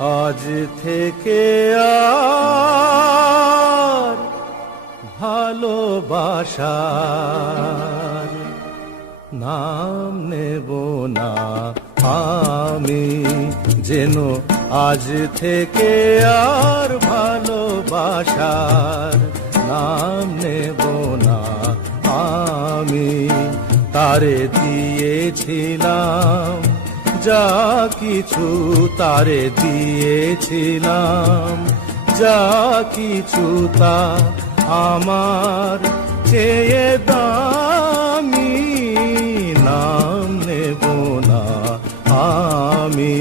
আজ থেকে আর ভালোবাসার নাম নেব না আমি, যেন আজ থেকে আর ভালোবাসার নাম নেব না আমি। তারে দিয়েছিলাম যা কিছু, তারে দিয়েছিলাম যা কিছু, তা আমার চেয়ে দামি, নাম নেব না আমি।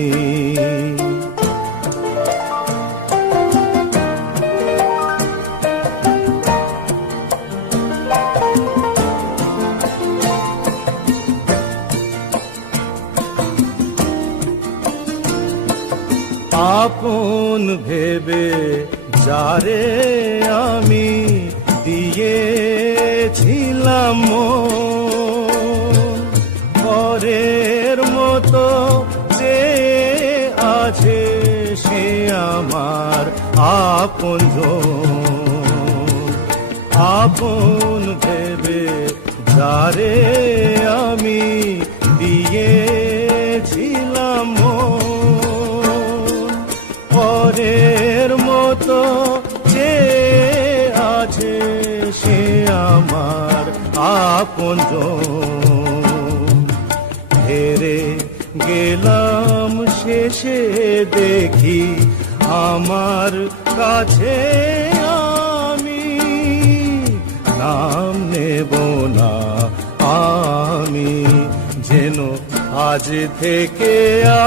আপন ভেবে যারে আমি দিয়েছিলাম মন, পরের মতো যে আছে সে আমার আপনজন। আপন ভেবে যারে আমি দিয়েছিলাম পরের মতো যে আছে সে আমার আপনজন। হেরে গেলাম শেষে দেখি আমার কাছে আমি, নাম নেব না আমি, যেন আজ থেকে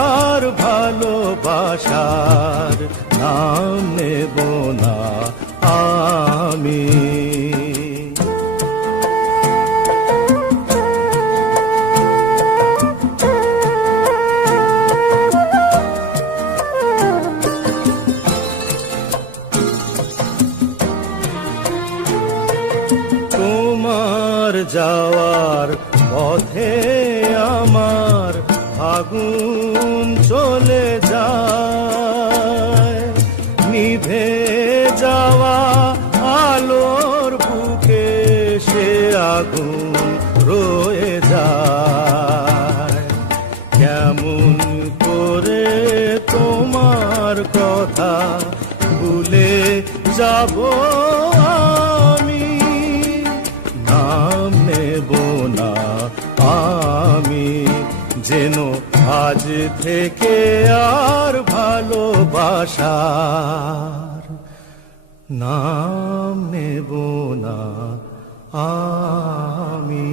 আর ভালোবাসার নাম নেব না আমি। তোমার যাওয়ার পথে আমার আগুন চলে যায়, নিভে যাওয়া আলোর বুকে সে আগুন রয়ে যায়। কেমন করে তোমার কথা ভুলে যাব আমি, নাম নেব না আমি, যেন আজ থেকে আর ভালোবাসার নাম নেব না আমি।